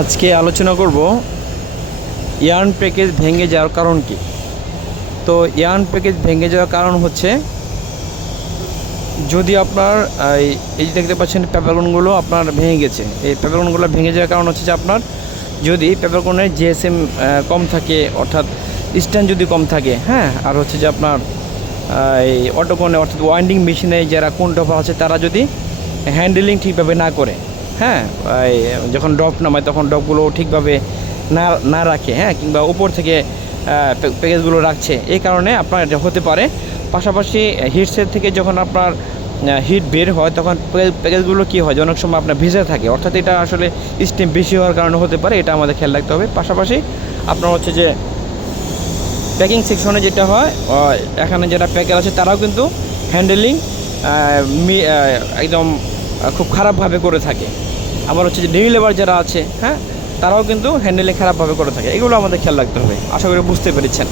আজকে আলোচনা করব ইয়ার্ন প্যাকেজ ভেঙে যাওয়ার কারণ কি। তো ইয়ার্ন প্যাকেজ ভেঙে যাওয়ার কারণ হচ্ছে, যদি আপনার এই যে দেখতে পাচ্ছেন পেপারকোনগুলো আপনার ভেঙে গেছে। এই পেপারকোনগুলো ভেঙে যাওয়ার কারণ হচ্ছে যে আপনার যদি পেপারকোনের জিএসএম কম থাকে, অর্থাৎ স্ট্যান্ড যদি কম থাকে, হ্যাঁ, আর হচ্ছে যে আপনার এই অটোকোনে অর্থাৎ ওয়াইন্ডিং মেশিনে যারা কোন ড্রপার আছে তারা যদি হ্যান্ডেলিং ঠিকভাবে না করে, হ্যাঁ, যখন ড্রপ নামায় তখন ড্রপগুলো ঠিকভাবে না রাখে, হ্যাঁ, কিংবা উপর থেকে প্যাকেজগুলো রাখছে, এই কারণে আপনার এটা হতে পারে। পাশাপাশি হিটসেট থেকে যখন আপনার হিট বের হয় তখন প্যাকেজগুলো কী হয়, অনেক সময় আপনার ভিজে থাকে, অর্থাৎ এটা আসলে স্টিম বেশি হওয়ার কারণে হতে পারে, এটা আমাদের খেয়াল রাখতে হবে। পাশাপাশি আপনার হচ্ছে যে প্যাকিং সেকশনে যেটা হয়, এখানে যারা প্যাকার আছে তারাও কিন্তু হ্যান্ডেলিং একদম খুব খারাপভাবে করে থাকে। আবার হচ্ছে যে ডেলি লেবার যারা আছে, হ্যাঁ, তারাও কিন্তু হ্যান্ডেলিং খারাপভাবে করে থাকে। এগুলো আমাদের খেয়াল রাখতে হবে। আশা করি বুঝতে পেরেছেন।